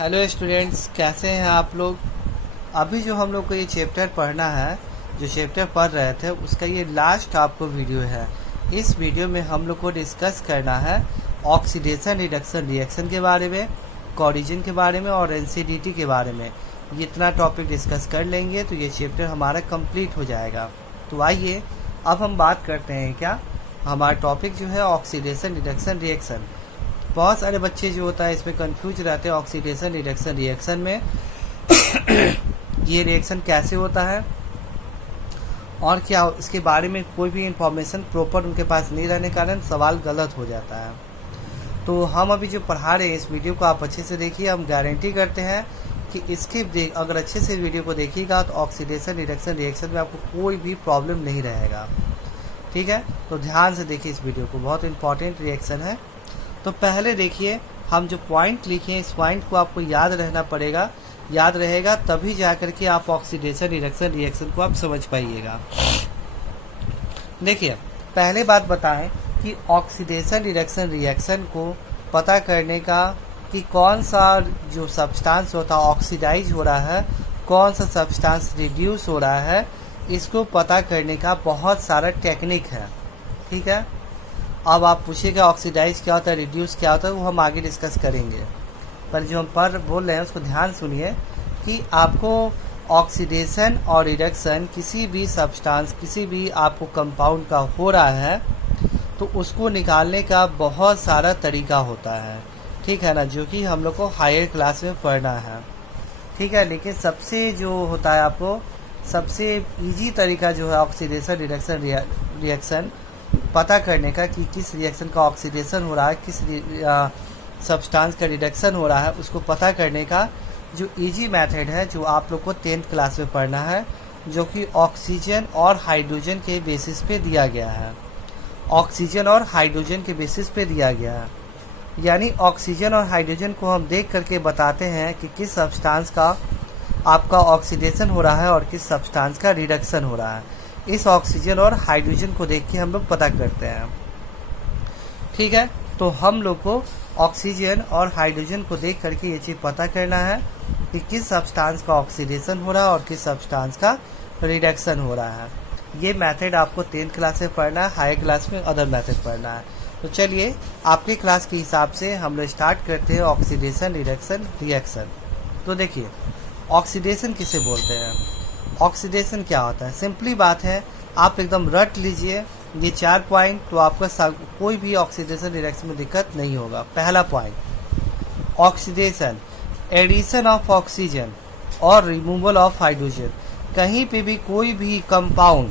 Hello students, कैसे हैं आप लोग। अभी जो हम लोग को ये चैप्टर पढ़ना है, जो चैप्टर पढ़ रहे थे उसका ये लास्ट आपको वीडियो है। इस वीडियो में हम लोग को डिस्कस करना है ऑक्सीडेशन रिडक्शन रिएक्शन के बारे में, कोरिजन के बारे में और एनसीडीटी के बारे में। ये इतना टॉपिक डिस्कस कर लेंगे तो ये चैप्टर हमारा कंप्लीट हो जाएगा। तो आइए अब हम बात करते हैं क्या हमारा टॉपिक जो है ऑक्सीडेशन रिडक्शन रिएक्शन। बहुत सारे बच्चे जो होता है इसमें कंफ्यूज रहते हैं ऑक्सीडेशन रिडक्शन रिएक्शन में ये रिएक्शन कैसे होता है और क्या इसके बारे में कोई भी इंफॉर्मेशन प्रॉपर उनके पास नहीं रहने के कारण सवाल गलत हो जाता है। तो हम अभी जो पढ़ा रहे हैं इस वीडियो को आप अच्छे से देखिए। हम गारंटी करते हैं कि इसके अगर अच्छे से वीडियो को देखिएगा तो ऑक्सीडेशन रिडक्शन रिएक्शन में आपको कोई भी प्रॉब्लम नहीं रहेगा। ठीक है, तो ध्यान से देखिए इस वीडियो को, बहुत इंपॉर्टेंट रिएक्शन है। तो पहले देखिए हम जो पॉइंट लिखे हैं इस पॉइंट को आपको याद रहना पड़ेगा, याद रहेगा तभी जाकर के आप ऑक्सीडेशन रिडक्शन रिएक्शन को आप समझ पाइएगा। देखिए पहले बात बताएं कि ऑक्सीडेशन रिडक्शन रिएक्शन को पता करने का कि कौन सा जो सब्सटेंस होता है ऑक्सीडाइज हो रहा है, कौन सा सब्सटेंस रिड्यूस हो रहा है, इसको पता करने का बहुत सारा टेक्निक है। ठीक है, अब आप पूछिएगा ऑक्सीडाइज क्या होता है, रिड्यूस क्या होता है, वो हम आगे डिस्कस करेंगे। पर जो हम पर बोल रहे हैं उसको ध्यान सुनिए कि आपको ऑक्सीडेशन और रिडक्शन किसी भी सब्सटेंस किसी भी आपको कंपाउंड का हो रहा है तो उसको निकालने का बहुत सारा तरीका होता है। ठीक है ना, जो कि हम लोग को हायर क्लास में पढ़ना है। ठीक है, लेकिन सबसे जो होता है आपको सबसे इजी तरीका जो है ऑक्सीडेशन रिडक्शन रिएक्शन पता करने का कि किस रिएक्शन का ऑक्सीडेशन हो रहा है, किस सब्सटेंस का रिडक्शन हो रहा है, उसको पता करने का जो इजी मेथड है जो आप लोग को 10th क्लास में पढ़ना है, जो कि ऑक्सीजन और हाइड्रोजन के बेसिस पे दिया गया है। ऑक्सीजन और हाइड्रोजन के बेसिस पे दिया गया है, यानी ऑक्सीजन और हाइड्रोजन को हम देख करके बताते हैं कि किस सब्सटेंस का आपका ऑक्सीडेशन हो रहा है और किस सब्सटेंस का रिडक्शन हो रहा है। इस ऑक्सीजन और हाइड्रोजन को देख के हम लोग पता करते हैं। ठीक है, तो हम लोग को ऑक्सीजन और हाइड्रोजन को देख करके ये चीज़ पता करना है कि किस सब्सटेंस का ऑक्सीडेशन हो रहा है और किस सब्सटेंस का रिडक्शन हो रहा है। ये मेथड आपको 10th क्लास में पढ़ना है, हायर क्लास में अदर मेथड पढ़ना है। तो चलिए आपके क्लास के हिसाब से हम लोग स्टार्ट करते हैं ऑक्सीडेशन रिडक्शन रिएक्शन। तो देखिए ऑक्सीडेशन किसे बोलते हैं, ऑक्सीडेशन क्या होता है। सिंपली बात है, आप एकदम रट लीजिए ये 4 पॉइंट, तो आपका कोई भी ऑक्सीडेशन रिएक्शन में दिक्कत नहीं होगा। पहला point, oxidation addition of oxygen और रिमूवल ऑफ हाइड्रोजन। कहीं पे भी कोई भी कंपाउंड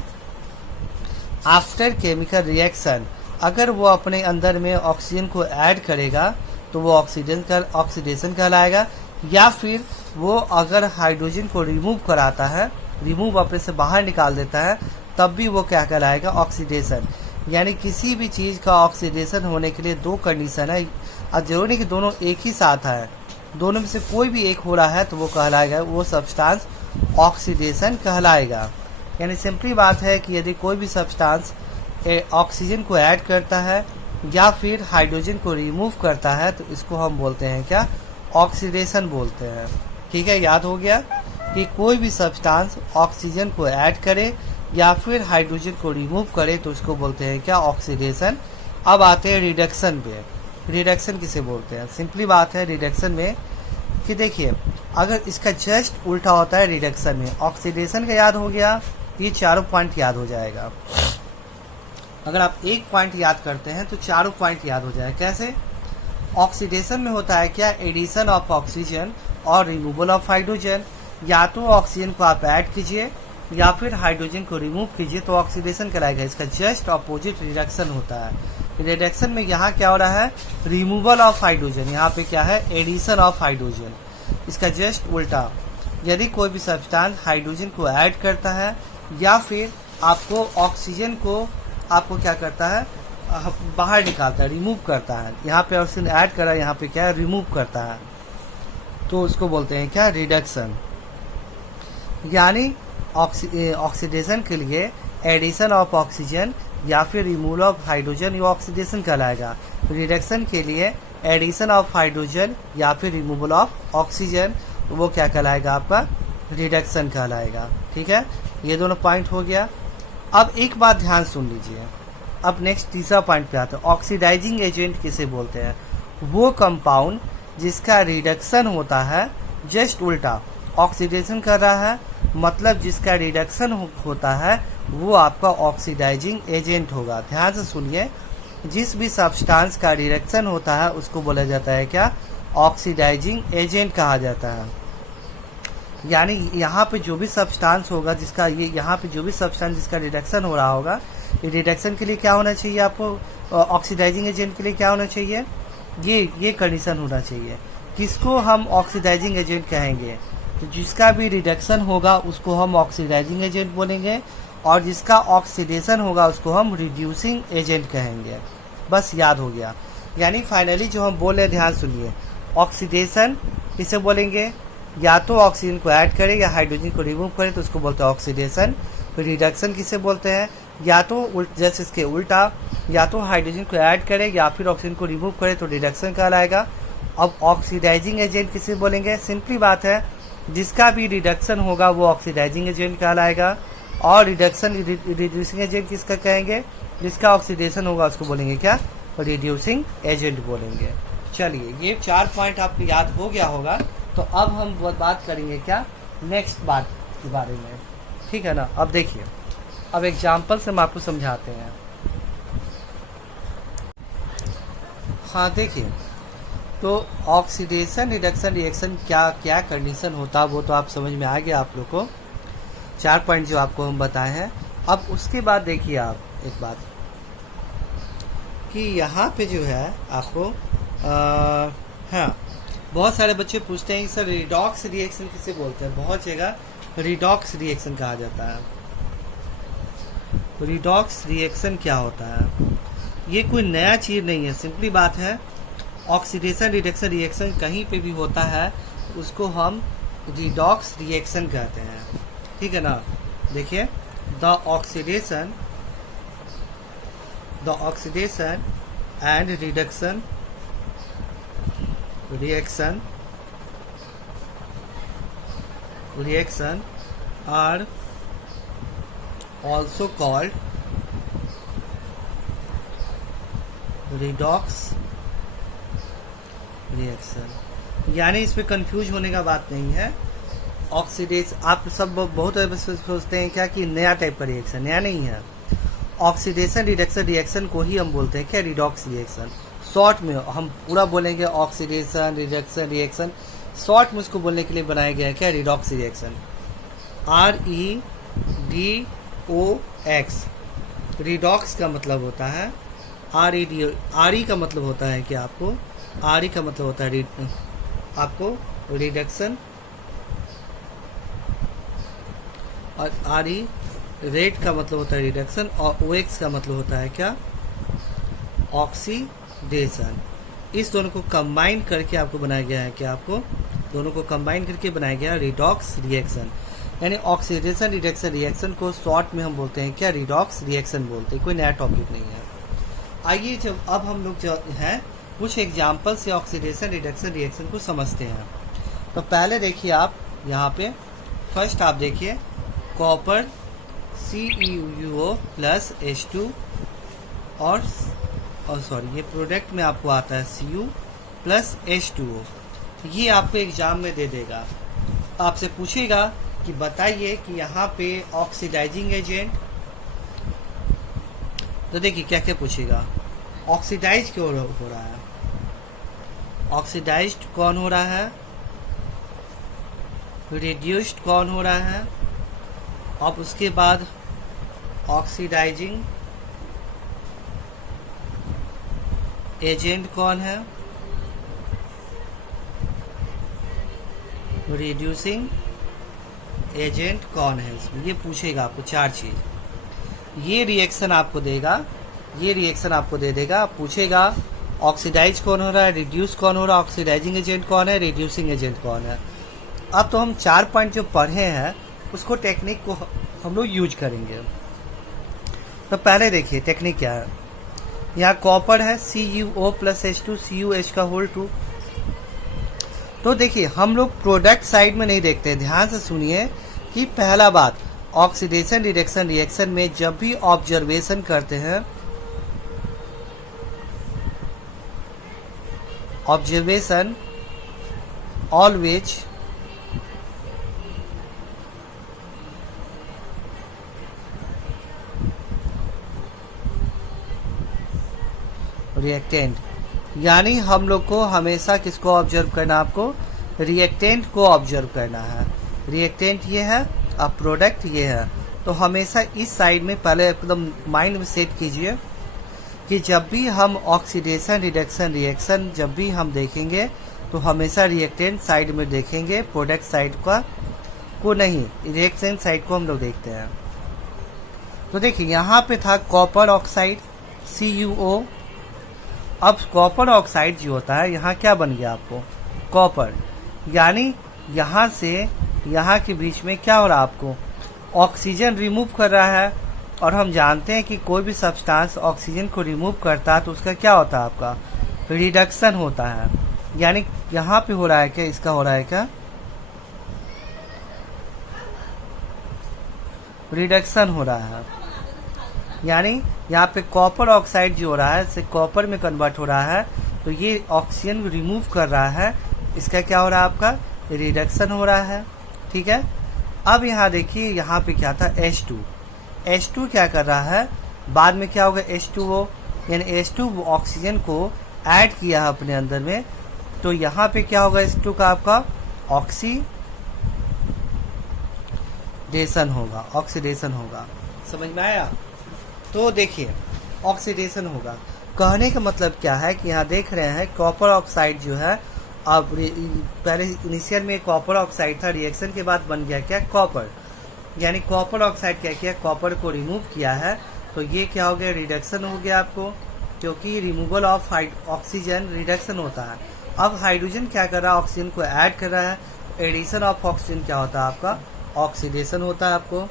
आफ्टर केमिकल रिएक्शन अगर वो अपने अंदर में ऑक्सीजन को ऐड करेगा तो वो ऑक्सीडेशन कहलाएगा, या फिर वो अगर हाइड्रोजन को रिमूव कराता है, रिमूव अपने से बाहर निकाल देता है, तब भी वो क्या कहलाएगा, ऑक्सीडेशन। यानी किसी भी चीज़ का ऑक्सीडेशन होने के लिए 2 कंडीशन है, और जरूरी नहीं कि दोनों एक ही साथ है, दोनों में से कोई भी एक हो रहा है तो वो कहलाएगा, वो सब्सटेंस ऑक्सीडेशन कहलाएगा। यानी सिंपली बात है कि यदि कोई भी सब्सटेंस ऑक्सीजन को ऐड करता है या फिर हाइड्रोजन को रिमूव करता है तो इसको हम बोलते हैं क्या, ऑक्सीडेशन बोलते हैं। ठीक है, याद हो गया कि कोई भी सब्सटेंस ऑक्सीजन को ऐड करे या फिर हाइड्रोजन को रिमूव करे तो उसको बोलते हैं क्या, ऑक्सीडेशन। अब आते हैं रिडक्शन पे। रिडक्शन किसे बोलते हैं, सिंपली बात है रिडक्शन में कि देखिए अगर इसका जस्ट उल्टा होता है रिडक्शन में, ऑक्सीडेशन का याद हो गया, ये चारों पॉइंट याद हो जाएगा। अगर आप एक पॉइंट याद करते हैं तो चारों पॉइंट याद हो जाए। कैसे, ऑक्सीडेशन में होता है क्या, एडिशन ऑफ ऑक्सीजन और रिमूवल ऑफ हाइड्रोजन। या तो ऑक्सीजन को आप ऐड कीजिए या फिर हाइड्रोजन को रिमूव कीजिए तो ऑक्सीडेशन कराएगा। इसका जस्ट अपोजिट रिडक्शन होता है। रिडक्शन में यहाँ क्या हो रहा है, रिमूवल ऑफ हाइड्रोजन, यहाँ पे क्या है, एडिशन ऑफ हाइड्रोजन। इसका जस्ट उल्टा, यदि कोई भी सब्सटेंस हाइड्रोजन को ऐड करता है या फिर आपको ऑक्सीजन को आपको क्या करता है, बाहर निकालता है, रिमूव करता है। यहाँ पे ऑक्सीजन ऐड करा, यहाँ पे क्या है, रिमूव करता है, तो उसको बोलते हैं क्या, रिडक्शन। यानी ऑक्सीडेशन के लिए एडिशन ऑफ ऑक्सीजन या फिर रिमूवल ऑफ हाइड्रोजन ये ऑक्सीडेशन कहलाएगा। रिडक्शन के लिए एडिशन ऑफ हाइड्रोजन या फिर रिमूवल ऑफ ऑक्सीजन, वो क्या कहलाएगा आपका रिडक्शन कहलाएगा। ठीक है, ये दोनों पॉइंट हो गया। अब एक बात ध्यान सुन लीजिए, अब नेक्स्ट तीसरा पॉइंट पे आते हैं। ऑक्सीडाइजिंग एजेंट किसे बोलते हैं? वो कंपाउंड जिसका रिडक्शन होता है जस्ट उल्टा, ऑक्सीडेशन कर रहा है मतलब जिसका रिडक्शन होता है वो आपका ऑक्सीडाइजिंग एजेंट होगा। ध्यान से सुनिए, जिस भी सब्सटेंस का रिडक्शन होता है उसको बोला जाता है क्या? ऑक्सीडाइजिंग एजेंट कहा जाता है। यानी यहाँ पे जो भी सब्सटेंस होगा जिसका यहाँ पे जो भी सब्सटेंस जिसका रिडक्शन हो रहा होगा, ये रिडक्शन के लिए क्या होना चाहिए आपको? ऑक्सीडाइजिंग एजेंट के लिए क्या होना चाहिए? ये कंडीशन होना चाहिए। किसको हम ऑक्सीडाइजिंग एजेंट कहेंगे? तो जिसका भी रिडक्शन होगा उसको हम ऑक्सीडाइजिंग एजेंट बोलेंगे, और जिसका ऑक्सीडेशन होगा उसको हम रिड्यूसिंग एजेंट कहेंगे। बस याद हो गया। यानी फाइनली जो हम बोल रहे हैं, ध्यान सुनिए, ऑक्सीडेशन किसे बोलेंगे? या तो ऑक्सीजन को ऐड करे या हाइड्रोजन को रिमूव करे तो उसको बोलते हैं ऑक्सीडेशन। रिडक्शन किसे बोलते हैं? या तो जैसे इसके उल्टा, या तो हाइड्रोजन को ऐड करे या फिर ऑक्सीजन को रिमूव करे तो रिडक्शन कहलाएगा। अब ऑक्सीडाइजिंग एजेंट किसे बोलेंगे? सिंपली बात है, जिसका भी रिडक्शन होगा वो ऑक्सीडाइजिंग एजेंट कहलाएगा। और रिड्यूसिंग एजेंट किसका कहेंगे? जिसका ऑक्सीडेशन होगा उसको बोलेंगे क्या? रिड्यूसिंग एजेंट बोलेंगे। चलिए, ये 4 पॉइंट आपको याद हो गया होगा। तो अब हम बात करेंगे क्या? नेक्स्ट बात के बारे में। ठीक है ना? अब देखिए, अब एग्जाम्पल से हम आपको समझाते हैं। हाँ देखिए, तो ऑक्सीडेशन रिडक्शन रिएक्शन क्या क्या कंडीशन होता है वो तो आप समझ में आ गया आप लोग को। 4 पॉइंट जो आपको हम बताए हैं। अब उसके बाद देखिए आप एक बात कि यहाँ पे जो है आपको हाँ, बहुत सारे बच्चे पूछते हैं कि सर रिडॉक्स रिएक्शन किसे बोलते हैं? बहुत जगह रिडॉक्स रिएक्शन कहा जाता है। रिडॉक्स रिएक्शन क्या होता है? ये कोई नया चीज नहीं है, सिंपली बात है, ऑक्सीडेशन रिडक्शन रिएक्शन कहीं पे भी होता है उसको हम रिडॉक्स रिएक्शन कहते हैं। ठीक है ना? देखिए, the oxidation and reduction reaction are also called redox reaction। यानी इसमें कंफ्यूज होने का बात नहीं है। ऑक्सीडेशन, आप सब बहुत सोचते हैं क्या कि नया टाइप का रिएक्शन? नया नहीं है। ऑक्सीडेशन रिडक्शन रिएक्शन को ही हम बोलते हैं क्या? Redox reaction. शॉर्ट में हम पूरा बोलेंगे ऑक्सीडेशन रिडक्शन रिएक्शन, शॉर्ट में उसको बोलने के लिए बनाया गया है क्या? Redox reaction. REDOX, रिडॉक्स का मतलब होता है RE का मतलब होता है कि आपको RE का मतलब होता है आपको रिडक्शन, और RE रेट का मतलब होता है रिडक्शन, और OX का मतलब होता है क्या? ऑक्सीडेशन। इस दोनों को कंबाइन करके आपको बनाया गया है क्या? आपको दोनों को कंबाइन करके बनाया गया रिडॉक्स रिएक्शन। यानी ऑक्सीडेशन रिडक्शन रिएक्शन को शॉर्ट में हम बोलते हैं क्या? रिडॉक्स रिएक्शन बोलते हैं। कोई नया टॉपिक नहीं है। आइए जब अब हम लोग जो हैं कुछ एग्जाम्पल से ऑक्सीडेशन रिडक्शन रिएक्शन को समझते हैं। तो पहले देखिए आप यहाँ पे, फर्स्ट आप देखिए, कॉपर CuO प्लस H2 और सॉरी, ये प्रोडक्ट में आपको आता है Cu प्लस H2O। ये आपको एग्जाम में दे देगा, आपसे पूछेगा कि बताइए कि यहाँ पे ऑक्सीडाइजिंग एजेंट, तो देखिए क्या क्या पूछेगा। ऑक्सीडाइज क्यों हो रहा है? ऑक्सीडाइज्ड कौन हो रहा है? रिड्यूस्ड कौन हो रहा है? अब उसके बाद ऑक्सीडाइजिंग एजेंट कौन है? रिड्यूसिंग एजेंट कौन है? इसमें ये पूछेगा आपको 4 चीज। ये रिएक्शन आपको देगा, ये रिएक्शन आपको दे देगा, पूछेगा ऑक्सीडाइज कौन हो रहा है, रिड्यूस कौन हो रहा है, ऑक्सीडाइजिंग एजेंट कौन है, रिड्यूसिंग एजेंट कौन है। अब तो हम 4 पॉइंट जो पढ़े हैं उसको टेक्निक को हम लोग यूज करेंगे। तो पहले देखिए टेक्निक क्या है। यहाँ कॉपर है CuO प्लस H2 CuH का होल 2। तो देखिए हम लोग प्रोडक्ट साइड में नहीं देखते, ध्यान से सुनिए कि पहला बात, ऑक्सीडेशन रिडक्शन रिएक्शन में जब भी ऑब्जर्वेशन करते हैं, ऑब्जर्वेशन ऑलवेज रिएक्टेंट, यानी हम लोग को हमेशा किसको ऑब्जर्व करना, आपको रिएक्टेंट को ऑब्जर्व करना है। रिएक्टेंट ये है, अब प्रोडक्ट ये है। तो हमेशा इस साइड में पहले एकदम माइंड में सेट कीजिए कि जब भी हम ऑक्सीडेशन रिडक्शन रिएक्शन जब भी हम देखेंगे तो हमेशा रिएक्टेंट साइड में देखेंगे, प्रोडक्ट साइड का को नहीं, रिएक्टेंट साइड को हम लोग देखते हैं। तो देखिए यहाँ पे था कॉपर ऑक्साइड CuO। अब कॉपर ऑक्साइड जो होता है, यहाँ क्या बन गया आपको, कॉपर, यानी यहाँ से यहाँ के बीच में क्या हो रहा है, आपको ऑक्सीजन रिमूव कर रहा है। और हम जानते हैं कि कोई भी सब्सटेंस ऑक्सीजन को रिमूव करता है तो उसका क्या होता है, आपका रिडक्शन होता है। यानी यहाँ पे हो रहा है क्या, इसका हो रहा है क्या, रिडक्शन हो रहा है। यानी यहाँ पे कॉपर ऑक्साइड जो हो रहा है इससे कॉपर में कन्वर्ट हो रहा है, तो ये ऑक्सीजन रिमूव कर रहा है, इसका क्या हो रहा है, आपका रिडक्शन हो रहा है। ठीक है। अब यहाँ देखिए यहाँ पे क्या था, H2 क्या कर रहा है, बाद में क्या होगा, H2O, यानी H2 ऑक्सीजन को ऐड किया है अपने अंदर में, तो यहाँ पे क्या होगा, H2 का आपका ऑक्सीडेशन होगा। समझ में आया। तो देखिए ऑक्सीडेशन होगा, कहने का मतलब क्या है कि यहाँ देख रहे हैं कॉपर ऑक्साइड जो है, अब पहले इनिशियल में कॉपर ऑक्साइड था, रिएक्शन के बाद बन गया क्या, कॉपर। यानी कॉपर ऑक्साइड क्या किया, कॉपर को रिमूव किया है, तो ये क्या हो गया, रिडक्शन हो गया आपको, क्योंकि रिमूवल ऑफ ऑक्सीजन रिडक्शन होता है। अब हाइड्रोजन क्या कर रहा है, ऑक्सीजन को ऐड कर रहा है, एडिशन ऑफ ऑक्सीजन क्या होता है, आपका ऑक्सीडेशन होता है आपको।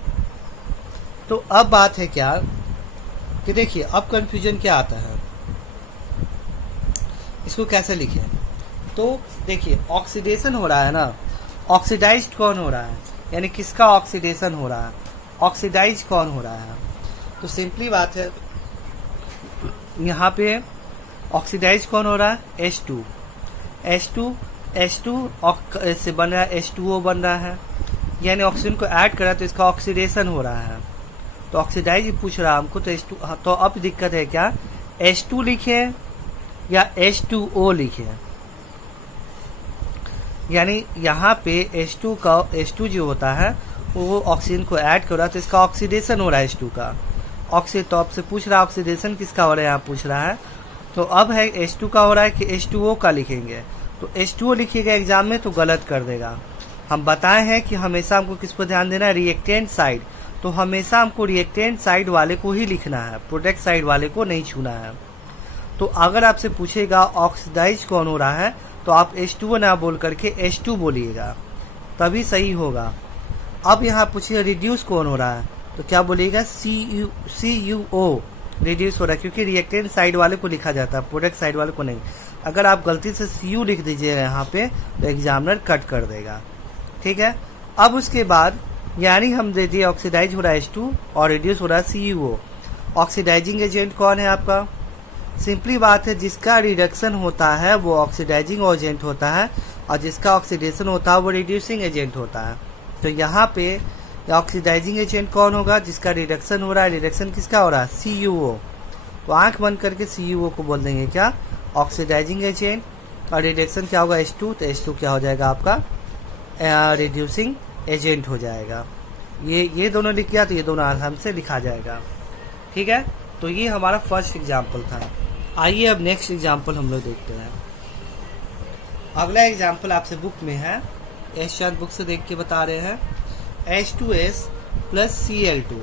तो अब बात है क्या कि देखिए अब कंफ्यूजन क्या आता है, इसको कैसे लिखें। तो देखिए ऑक्सीडेशन हो रहा है ना, ऑक्सीडाइज्ड कौन हो रहा है, यानी किसका ऑक्सीडेशन हो रहा है, ऑक्सीडाइज कौन हो रहा है। तो सिंपली बात है, यहाँ पे ऑक्सीडाइज कौन हो रहा है, H2 से बन रहा है, H2O बन रहा है, यानी ऑक्सीजन को ऐड करा तो इसका ऑक्सीडेशन हो रहा है। तो ऑक्सीडाइज पूछ रहा है हमको, तो H2, तो अब दिक्कत है क्या, H2 लिखे या H2O लिखे, यानी यहाँ पे H2 जो होता है वो ऑक्सीजन को ऐड कर रहा है तो इसका ऑक्सीडेशन हो रहा है H2 का। तो आपसे पूछ रहा है ऑक्सीडेशन किसका हो रहा है, यहाँ पूछ रहा है। तो अब है H2 का हो रहा है कि H2O का लिखेंगे, तो H2O लिखिएगा एग्जाम में तो गलत कर देगा। हम बताए हैं कि हमेशा हमको किस पर ध्यान देना है, रिएक्टेंट साइड, तो हमेशा हमको रिएक्टेंट साइड वाले को ही लिखना है, प्रोडक्ट साइड वाले को नहीं छूना है। तो अगर आपसे पूछेगा ऑक्सीडाइज कौन हो रहा है तो आप H2O ना बोल करके H2 बोलिएगा, तभी सही होगा। अब यहाँ पूछिए रिड्यूस कौन हो रहा है, तो क्या बोलिएगा, CuO रिड्यूस हो रहा है, क्योंकि रिएक्टेंट साइड वाले को लिखा जाता है, प्रोडक्ट साइड वाले को नहीं। अगर आप गलती से Cu लिख दीजिएगा यहाँ पे तो एग्जामिनर कट कर देगा। ठीक है। अब उसके बाद यानी हम दे दिए ऑक्सीडाइज हो रहा है H2 और रिड्यूस हो रहा है CuO। ऑक्सीडाइजिंग एजेंट कौन है आपका, सिंपली बात है, जिसका रिडक्शन होता है वो ऑक्सीडाइजिंग एजेंट होता है और जिसका ऑक्सीडेशन होता है वो रिड्यूसिंग एजेंट होता है। तो यहाँ पे ऑक्सीडाइजिंग एजेंट कौन होगा, जिसका रिडक्शन हो रहा है, रिडक्शन किसका हो रहा है, CuO। तो आंख बंद करके CuO को बोल देंगे क्या, ऑक्सीडाइजिंग एजेंट, और रिडक्शन क्या होगा H2, तो H2 क्या हो जाएगा आपका रिड्यूसिंग एजेंट हो जाएगा। ये दोनों लिख गया तो ये दोनों आराम से लिखा जाएगा। ठीक है। तो ये हमारा फर्स्ट एग्जाम्पल था। आइए अब नेक्स्ट एग्जाम्पल हम लोग देखते हैं। अगला एग्जाम्पल आपसे बुक में है, एशियान बुक से देख के बता रहे हैं, H2S प्लस Cl2,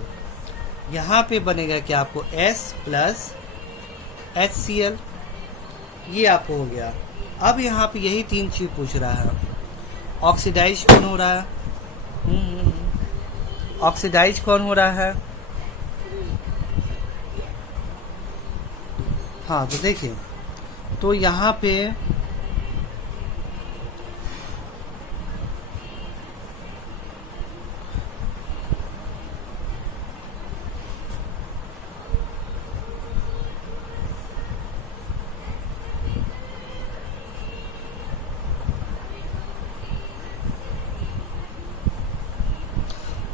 यहाँ पे बनेगा क्या आपको S प्लस HCl, ये आपको हो गया। अब यहाँ पे यही तीन चीज पूछ रहा है, ऑक्सीडाइज कौन हो रहा है, ऑक्सीडाइज कौन हो रहा है, हाँ तो देखिए, तो यहाँ पे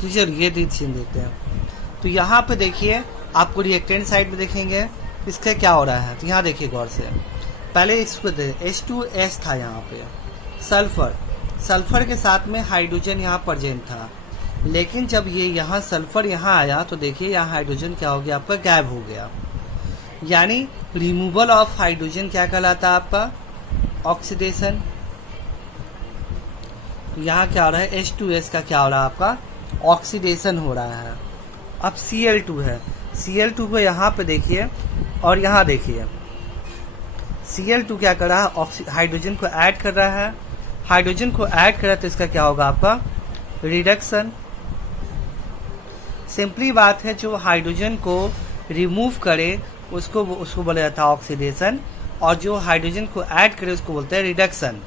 तो चलिए डिसीजन देते हैं। तो यहाँ पे देखिए, आपको रिएक्टेंट साइड में देखेंगे इसका क्या हो रहा है। तो यहाँ देखिए गौर से, पहले इसको H2S था यहाँ पे सल्फर, सल्फर के साथ में हाइड्रोजन यहाँ प्रेजेंट था, लेकिन जब ये यहाँ सल्फर यहाँ आया तो देखिए यहाँ हाइड्रोजन क्या हो गया, आपका गायब हो गया। यानी रिमूवल ऑफ हाइड्रोजन क्या कहलाता है, आपका ऑक्सीडेशन। तो यहाँ क्या हो रहा है, H2S का क्या हो रहा है, आपका ऑक्सीडेशन हो रहा है। अब Cl2 है, Cl2 को यहाँ पे देखिए और यहाँ देखिए, Cl2 क्या कर रहा है, हाइड्रोजन को ऐड कर रहा है। हाइड्रोजन को ऐड कर रहा है तो इसका क्या होगा, आपका रिडक्शन। सिंपली बात है, जो हाइड्रोजन को रिमूव करे उसको बोला जाता है ऑक्सीडेशन, और जो हाइड्रोजन को ऐड करे उसको बोलते हैं रिडक्शन।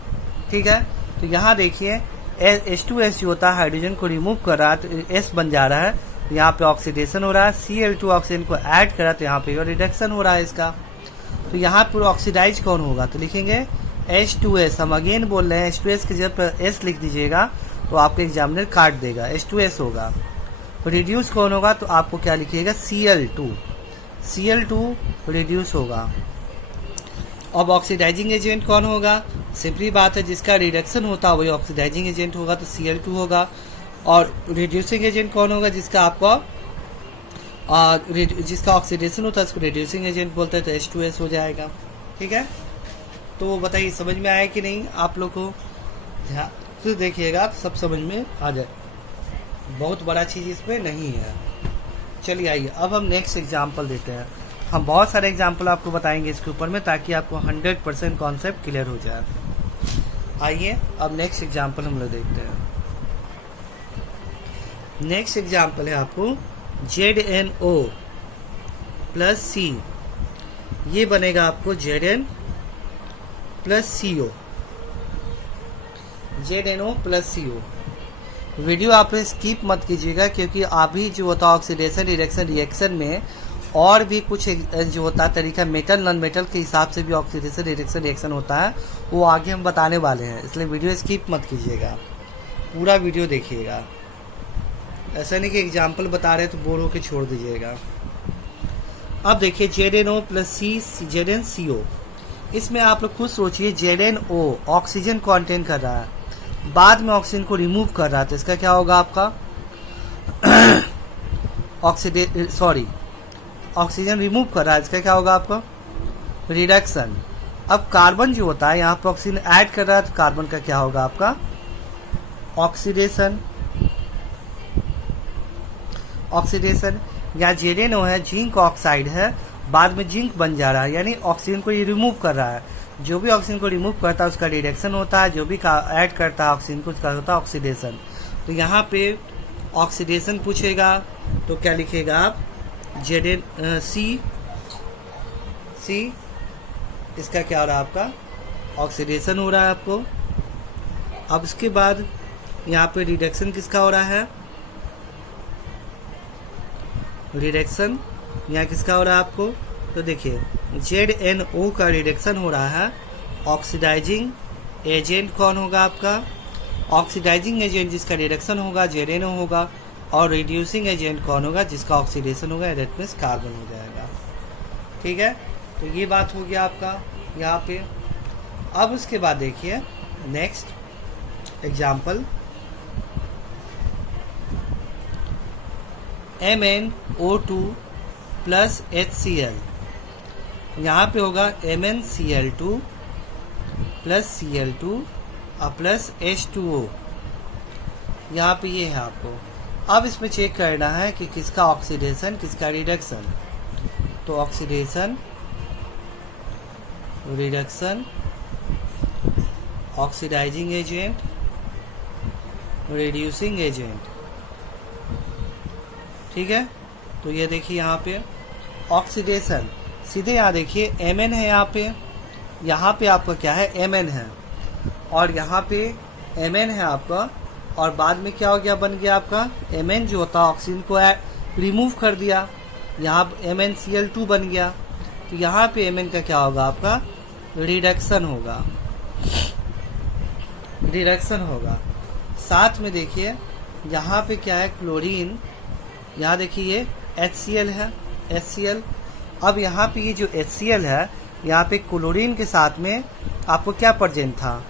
ठीक है, तो यहाँ देखिए H2S जो होता है हाइड्रोजन को रिमूव कर रहा है तो S बन जा रहा है, यहाँ पे ऑक्सीडेशन हो रहा है। Cl2 ऑक्सीजन को ऐड करा तो यहाँ पे रिडक्शन हो रहा है इसका। तो यहाँ पर ऑक्सीडाइज कौन होगा, तो लिखेंगे H2S। हम अगेन बोल रहे हैं H2S की जगह पर S लिख दीजिएगा तो आपके एग्जामिनर काट देगा, H2S होगा। तो रिड्यूस कौन होगा, तो आपको क्या लिखिएगा, Cl2, Cl2 रिड्यूस होगा। अब ऑक्सीडाइजिंग एजेंट कौन होगा, सिंपली बात है जिसका रिडक्शन होता है वही ऑक्सीडाइजिंग एजेंट होगा, तो Cl2 होगा। और रिड्यूसिंग एजेंट कौन होगा, जिसका आपको जिसका ऑक्सीडेशन होता है उसको रिड्यूसिंग एजेंट बोलते हैं, तो H2S हो जाएगा। ठीक है, तो बताइए समझ में आया कि नहीं आप लोग को, तो देखिएगा सब समझ में आ जाए, बहुत बड़ा चीज़ इसमें नहीं है। चलिए आइए अब हम नेक्स्ट एग्जाम्पल देते हैं। हम बहुत सारे एग्जाम्पल आपको बताएंगे इसके ऊपर में, ताकि आपको 100% कॉन्सेप्ट क्लियर हो जाए। आइए अब नेक्स्ट एग्जाम्पल हम लोग देखते हैं। नेक्स्ट एग्जाम्पल है आपको ZnO प्लस C, ये बनेगा आपको Zn plus CO, ZnO plus CO। Video आप स्किप मत कीजिएगा, क्योंकि अभी जो होता है ऑक्सीडेशन रिडक्शन रिएक्शन में और भी कुछ जो होता है तरीका, मेटल नॉन मेटल के हिसाब से भी ऑक्सीडेशन रिडक्शन रिएक्शन होता है, वो आगे हम बताने वाले हैं। इसलिए वीडियो स्किप मत कीजिएगा, पूरा वीडियो देखिएगा। ऐसा नहीं कि एग्जाम्पल बता रहे तो बोर होकर छोड़ दीजिएगा। अब देखिए ZnO प्लस C, ZnCO, इसमें आप लोग खुद सोचिए, ZnO ऑक्सीजन कॉन्टेन कर रहा है, बाद में ऑक्सीजन को रिमूव कर रहा है, तो इसका क्या होगा, आपका ऑक्सीजन रिमूव कर रहा है, इसका क्या होगा, आपका रिडक्शन। अब कार्बन जो होता है यहाँ पर ऑक्सीजन ऐड कर रहा है, तो कार्बन का क्या होगा, आपका ऑक्सीडेशन। ऑक्सीडेशन या ZnO है, जिंक ऑक्साइड है, बाद में जिंक बन जा रहा है, यानी ऑक्सीजन को ये रिमूव कर रहा है। जो भी ऑक्सीजन को रिमूव करता है उसका रिडक्शन होता है, जो भी ऐड करता है ऑक्सीजन को उसका होता है ऑक्सीडेशन। तो यहाँ पे ऑक्सीडेशन पूछेगा तो क्या लिखेगा आप, C, इसका क्या हो रहा है, आपका ऑक्सीडेशन हो रहा है आपको। अब इसके बाद यहाँ पे रिडक्शन किसका हो रहा है, रिडक्शन यहाँ किसका हो रहा है आपको, तो देखिए ZnO का रिडक्शन हो रहा है। ऑक्सीडाइजिंग एजेंट कौन होगा, आपका ऑक्सीडाइजिंग एजेंट जिसका रिडक्शन होगा ZnO होगा, और रिड्यूसिंग एजेंट कौन होगा, जिसका ऑक्सीडेशन होगा, दैट मीन्स कार्बन हो जाएगा। ठीक है, तो ये बात हो गया आपका यहाँ पे। अब उसके बाद देखिए next example, MnO2 plus HCl, यहाँ पे होगा MnCl2 प्लस Cl2 और प्लस H2O, यहाँ पे ये है आपको। अब इसमें चेक करना है कि किसका ऑक्सीडेशन किसका रिडक्शन, तो oxidation reduction, oxidising agent, reducing agent. ठीक है, तो ये देखिए यहाँ पे ऑक्सीडेशन, सीधे यहाँ देखिए Mn है, यहाँ पे आपका क्या है Mn है, और यहाँ पे Mn है आपका, और बाद में क्या हो गया, बन गया आपका Mn जो होता है ऑक्सीजन को रिमूव कर दिया, यहाँ MnCl2 बन गया। तो यहाँ पे Mn का क्या होगा, आपका रिडक्शन होगा, साथ में देखिए यहाँ पे क्या है, क्लोरीन, यहाँ देखिए ये HCl है, HCl। अब यहाँ पे ये जो HCl है, यहाँ पे क्लोरीन के साथ में आपको क्या प्रेजेंट था,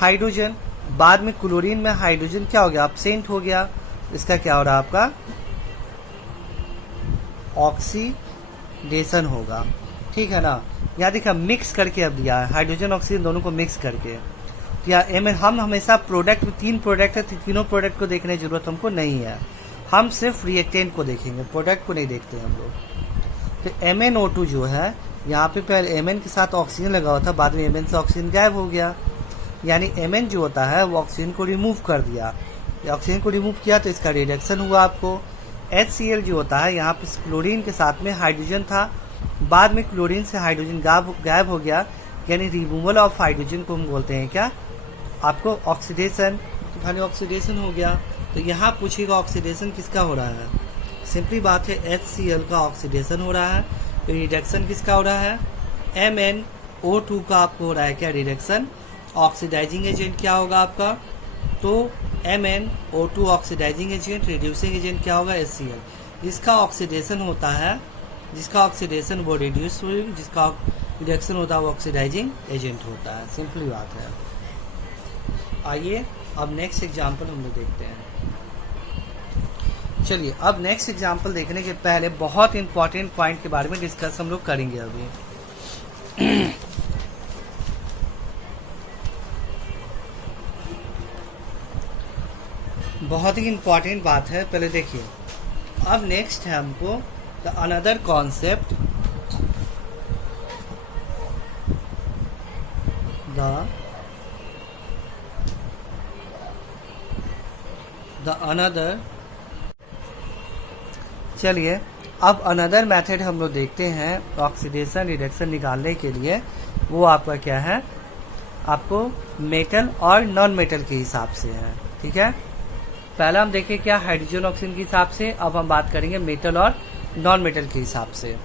हाइड्रोजन। बाद में क्लोरीन में हाइड्रोजन क्या हो गया, एब्सेंट हो गया। इसका क्या हो रहा है, आपका ऑक्सीडेशन होगा, ठीक है ना। यहाँ देखा मिक्स करके अब दिया है, हाइड्रोजन ऑक्सीजन दोनों को मिक्स करके। तो या हम हमेशा प्रोडक्ट में 3 प्रोडक्ट है, तीनों प्रोडक्ट को देखने की जरूरत हमको नहीं है, हम सिर्फ रिएक्टेंट को देखेंगे, प्रोडक्ट को नहीं देखते हम लोग। तो MnO2 जो है, यहाँ पे पहले Mn के साथ ऑक्सीजन लगा हुआ था, बाद में Mn से ऑक्सीजन गायब हो गया, यानी Mn जो होता है वो ऑक्सीजन को रिमूव कर दिया। ऑक्सीजन को रिमूव किया तो इसका रिडक्शन हुआ आपको। HCl जो होता है, यहाँ पे क्लोरीन के साथ में हाइड्रोजन था, बाद में क्लोरीन से हाइड्रोजन गायब हो गया, यानी रिमूवल ऑफ हाइड्रोजन को हम बोलते हैं क्या, आपको ऑक्सीडेशन। तो खाली ऑक्सीडेशन हो गया। तो यहाँ पूछेगा ऑक्सीडेशन किसका हो रहा है, सिंपली बात है HCl का ऑक्सीडेशन हो रहा है। तो रिडक्शन किसका हो रहा है, MnO2 का आपको हो रहा है क्या, रिडक्शन। ऑक्सीडाइजिंग एजेंट क्या होगा आपका, तो MnO2 oxidising agent, reducing agent क्या होगा, HCl। जिसका ऑक्सीडेशन होता है, जिसका ऑक्सीडेशन वो रिड्यूस हुई, जिसका रिडक्शन होता है वो ऑक्सीडाइजिंग एजेंट होता है, सिंपली बात है। आइए अब नेक्स्ट एग्जांपल हम लोग देखते हैं। चलिए अब नेक्स्ट एग्जांपल देखने के पहले बहुत इंपॉर्टेंट पॉइंट के बारे में डिस्कस हम लोग करेंगे अभी। बहुत ही इंपॉर्टेंट बात है, पहले देखिए। अब नेक्स्ट है हमको the another concept, the another, चलिए अब अनदर मेथड हम लोग देखते हैं ऑक्सीडेशन रिडक्शन निकालने के लिए। वो आपका क्या है, आपको मेटल और नॉन मेटल के हिसाब से है, ठीक है। पहला हम देखें क्या, हाइड्रोजन ऑक्सीजन के हिसाब से। अब हम बात करेंगे मेटल और नॉन मेटल के हिसाब से।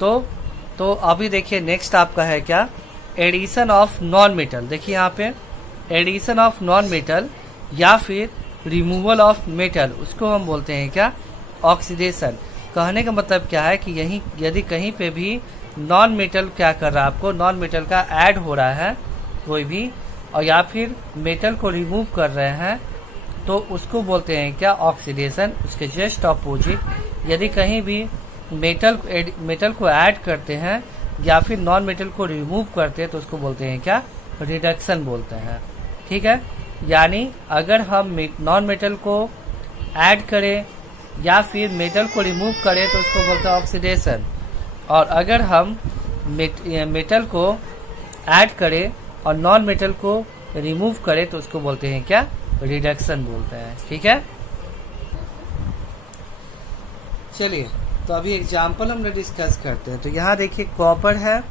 तो अभी देखिए नेक्स्ट आपका है क्या, एडिशन ऑफ नॉन मेटल। देखिए यहाँ पे एडिशन ऑफ नॉन मेटल या फिर रिमूवल ऑफ मेटल, उसको हम बोलते हैं क्या, ऑक्सीडेशन। कहने का मतलब क्या है कि यही यदि कहीं पे भी नॉन मेटल क्या कर रहा है, आपको नॉन मेटल का ऐड हो रहा है कोई भी, और या फिर मेटल को रिमूव कर रहे हैं, तो उसको बोलते हैं क्या, ऑक्सीडेशन। उसके जस्ट अपोजिट यदि कहीं भी मेटल को ऐड करते हैं या फिर नॉन मेटल को रिमूव करते हैं, तो उसको बोलते हैं क्या, रिडक्शन बोलते हैं, ठीक है। यानी अगर हम नॉन मेटल को ऐड करें या फिर मेटल को रिमूव करें तो उसको बोलते हैं ऑक्सीडेशन, और अगर हम मेटल को ऐड करें और नॉन मेटल को रिमूव करें तो उसको बोलते हैं क्या, रिडक्शन बोलते हैं, ठीक है। चलिए तो अभी एग्जाम्पल हम लोग डिस्कस करते हैं। तो यहाँ देखिए कॉपर है,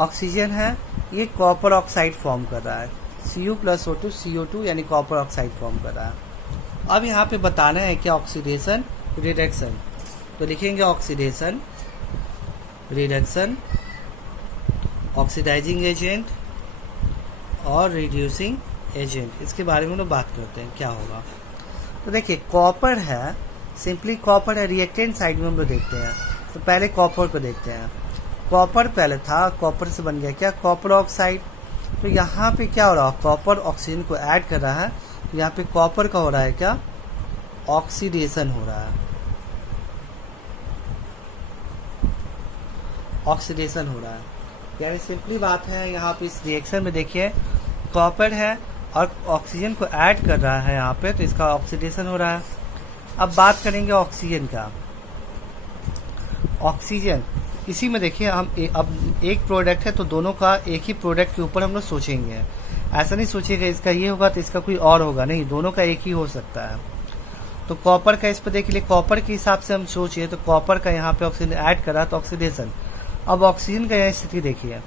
ऑक्सीजन है, ये कॉपर ऑक्साइड फॉर्म कर रहा है, Cu+O2 CO2 यानी कॉपर ऑक्साइड फॉर्म कर रहा है। अब यहाँ पे बताना है क्या, ऑक्सीडेशन रिडक्शन। तो लिखेंगे ऑक्सीडेशन रिडक्शन, ऑक्सीडाइजिंग एजेंट और रिड्यूसिंग एजेंट, इसके बारे में हम लोग बात करते हैं क्या होगा। तो देखिए कॉपर है, सिंपली कॉपर है, रिएक्टेंट साइड में हम लोग देखते हैं। तो पहले कॉपर को देखते हैं। कॉपर पहले था, कॉपर से बन गया क्या, कॉपर ऑक्साइड। तो यहाँ पे क्या हो रहा है, कॉपर ऑक्सीजन को ऐड कर रहा है, तो यहाँ पे कॉपर का हो रहा है क्या, ऑक्सीडेशन हो रहा है, ऑक्सीडेशन हो रहा है। यानी सिंपली बात है, यहाँ पे इस रिएक्शन में देखिए कॉपर है और ऑक्सीजन को ऐड कर रहा है यहाँ पे, तो इसका ऑक्सीडेशन हो रहा है। अब बात करेंगे ऑक्सीजन का। ऑक्सीजन इसी में देखिए हम अब एक प्रोडक्ट है तो दोनों का एक ही प्रोडक्ट के ऊपर हम लोग सोचेंगे। ऐसा नहीं सोचेगा इसका ये होगा तो इसका कोई और होगा, नहीं, दोनों का एक ही हो सकता है। तो कॉपर का इस पर देख लिए, कॉपर के हिसाब से हम सोचिए तो कॉपर का यहाँ पे ऑक्सीजन ऐड करा तो ऑक्सीडेशन। अब ऑक्सीजन का यह स्थिति देखिए,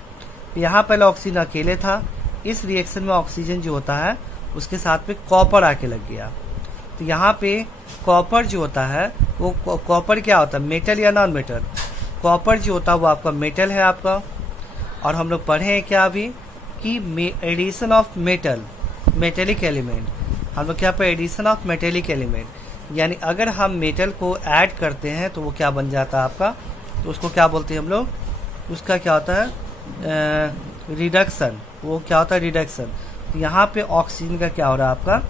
यहाँ पहले ऑक्सीजन अकेले था, इस रिएक्शन में ऑक्सीजन जो होता है उसके साथ में कॉपर आके लग गया। तो यहाँ पे कॉपर जो होता है वो कॉपर क्या होता है, मेटल या नॉन मेटल? कॉपर जो होता है वो आपका मेटल है आपका। और हम लोग पढ़े हैं क्या अभी कि addition of metal, metallic element, हम लोग क्या पे एडिशन ऑफ मेटेलिक एलिमेंट, यानी अगर हम मेटल को ऐड करते हैं तो वो क्या बन जाता है आपका, तो उसको क्या बोलते हैं हम लोग, उसका क्या होता है रिडक्शन, वो क्या होता है रिडक्शन। तो यहाँ पे ऑक्सीजन का क्या हो रहा है आपका,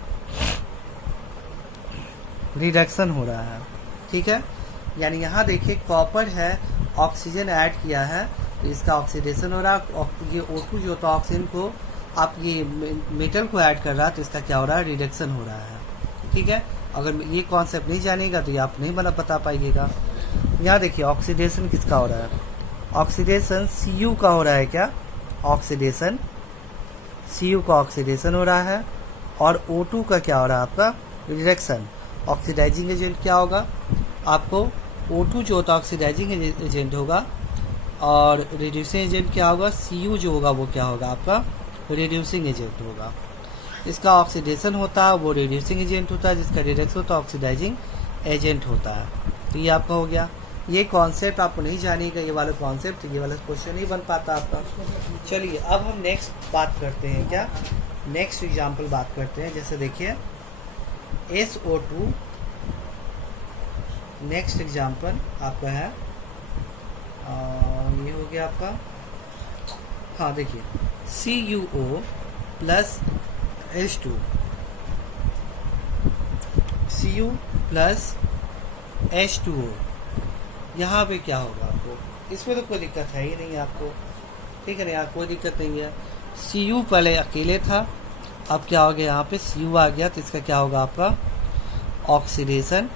रिडक्शन हो रहा है, ठीक है। यानी यहाँ देखिए कॉपर है, ऑक्सीजन ऐड किया है तो इसका ऑक्सीडेशन हो रहा है। ये O2 जो होता है ऑक्सीजन को, आप ये मेटल को ऐड कर रहा है तो इसका क्या हो रहा है, रिडक्शन हो रहा है, ठीक है। अगर ये कॉन्सेप्ट नहीं जानेगा तो ये आप नहीं बता पाइएगा। यहाँ देखिए ऑक्सीडेशन किसका हो रहा है, ऑक्सीडेशन Cu का हो रहा है क्या, ऑक्सीडेशन Cu का ऑक्सीडेशन हो रहा है। और O2 का क्या हो रहा है आपका, रिडक्शन। ऑक्सीडाइजिंग एजेंट क्या होगा आपको, O2 जो होता है ऑक्सीडाइजिंग एजेंट होगा, और रिड्यूसिंग एजेंट क्या होगा, Cu जो होगा वो क्या होगा आपका, रिड्यूसिंग एजेंट होगा। इसका ऑक्सीडेशन होता है वो रिड्यूसिंग एजेंट होता है, जिसका रिडक्शन होता है ऑक्सीडाइजिंग एजेंट होता है। तो ये आपका हो गया। ये कॉन्सेप्ट आपको नहीं जानेगा, ये वाला कॉन्सेप्ट, ये वाला क्वेश्चन नहीं बन पाता आपका। चलिए अब हम नेक्स्ट बात करते हैं, क्या नेक्स्ट एग्जाम्पल बात करते हैं। जैसे देखिए SO2, नेक्स्ट एग्जाम्पल आपका है ये हो गया आपका, हाँ देखिए CuO plus H2, Cu plus H2O, यहाँ पे क्या होगा आपको, इसमें तो कोई दिक्कत है ही नहीं आपको, ठीक है ना, यहाँ कोई दिक्कत नहीं है। Cu पहले अकेले था, अब क्या हो गया यहाँ पे Cu आ गया, तो इसका क्या होगा आपका oxidation,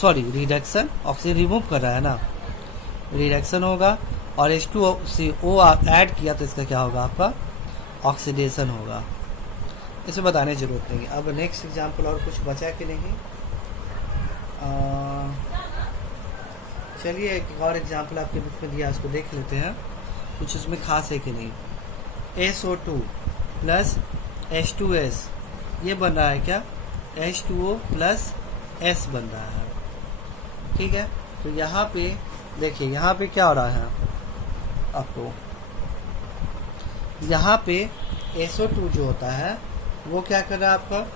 sorry reduction, oxygen remove कर रहा है ना, रिडक्शन होगा। और H2O से O ऐड किया तो इसका क्या होगा आपका ऑक्सीडेशन होगा। इसे बताने की जरूरत नहीं। अब नेक्स्ट एग्जांपल और कुछ बचा कि नहीं, चलिए एक और एग्जांपल आपके बुक में दिया, उसको देख लेते हैं, कुछ उसमें खास है कि नहीं। SO2 प्लस H2S, ये बन रहा है क्या, H2O प्लस S बन रहा है, ठीक है। तो यहाँ पे देखिए, यहाँ पे क्या हो रहा है आपको, यहाँ पे SO2 जो होता है वो क्या कर रहा है आपका,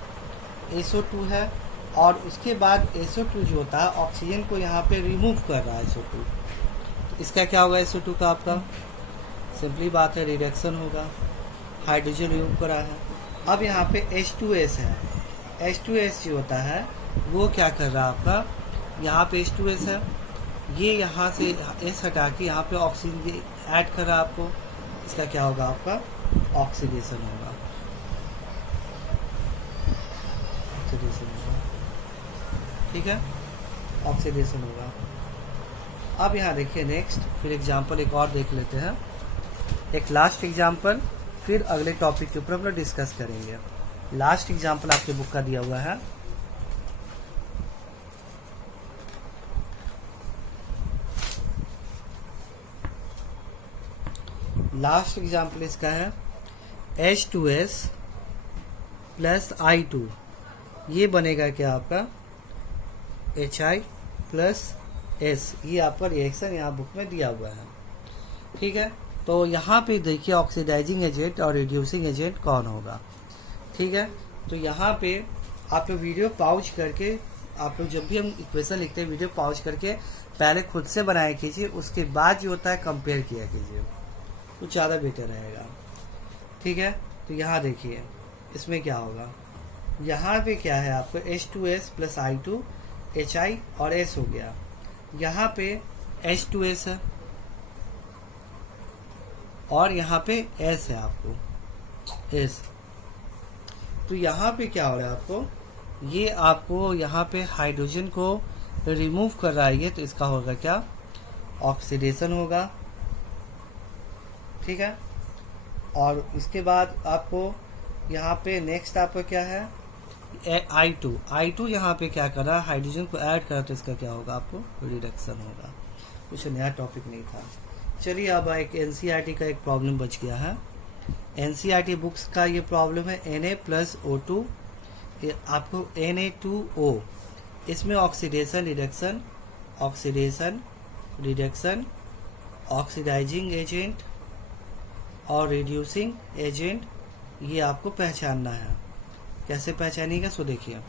SO2 है, और उसके बाद SO2 जो होता है ऑक्सीजन को यहाँ पे रिमूव कर रहा है SO2, तो इसका क्या होगा SO2 का आपका, सिंपली बात है रिडक्शन होगा, हाइड्रोजन रिमूव कर रहा है। अब यहाँ पे H2S है, H2S जो होता है वो क्या कर रहा है आपका, यहाँ पे H2S है, ये यहाँ से S हटा के यहाँ पे ऑक्सीजन ऐड कर रहा है आपको, इसका क्या होगा आपका ऑक्सीडेशन होगा, ऑक्सीडेशन होगा, ठीक है, ऑक्सीडेशन होगा। अब यहाँ देखिए नेक्स्ट, फिर एग्जांपल एक और देख लेते हैं, एक लास्ट एग्जांपल, फिर अगले टॉपिक के ऊपर हम लोग डिस्कस करेंगे। लास्ट एग्जांपल आपके बुक का दिया हुआ है, लास्ट एग्जाम्पल इसका है H2S प्लस I2, ये बनेगा क्या आपका HI प्लस S, ये आपका रिएक्शन यहाँ बुक में दिया हुआ है, ठीक है। तो यहाँ पे देखिए ऑक्सीडाइजिंग एजेंट और रिड्यूसिंग एजेंट कौन होगा, ठीक है। तो यहाँ पे आप लोग वीडियो पॉज करके, आप लोग जब भी हम इक्वेशन लिखते हैं वीडियो पॉज करके पहले खुद से बनाया कीजिए, उसके बाद जो होता है कंपेयर किया कीजिए, तो ज़्यादा बेटर रहेगा, ठीक है। तो यहाँ देखिए इसमें क्या होगा, यहाँ पे क्या है आपको H2S प्लस I2, HI और S हो गया, यहाँ पे H2S है और यहाँ पे S है आपको S। तो यहाँ पे क्या हो रहा है आपको, ये आपको यहाँ पे हाइड्रोजन को रिमूव कर रहा है ये, तो इसका होगा क्या ऑक्सीडेशन होगा, ठीक है। और इसके बाद आपको यहाँ पे नेक्स्ट आपका क्या है I2 यहाँ पे क्या कर रहा है हाइड्रोजन को ऐड करा, तो इसका क्या होगा आपको रिडक्शन होगा, कुछ नया टॉपिक नहीं था। चलिए अब एक एनसीईआरटी का एक प्रॉब्लम बच गया है। एनसीईआरटी बुक्स का ये प्रॉब्लम है Na+O2, आपको Na2O, इसमें ऑक्सीडेशन रिडक्शन, ऑक्सीडाइजिंग एजेंट और रिड्यूसिंग एजेंट, ये आपको पहचानना है। कैसे पहचानिएगा सो देखिए।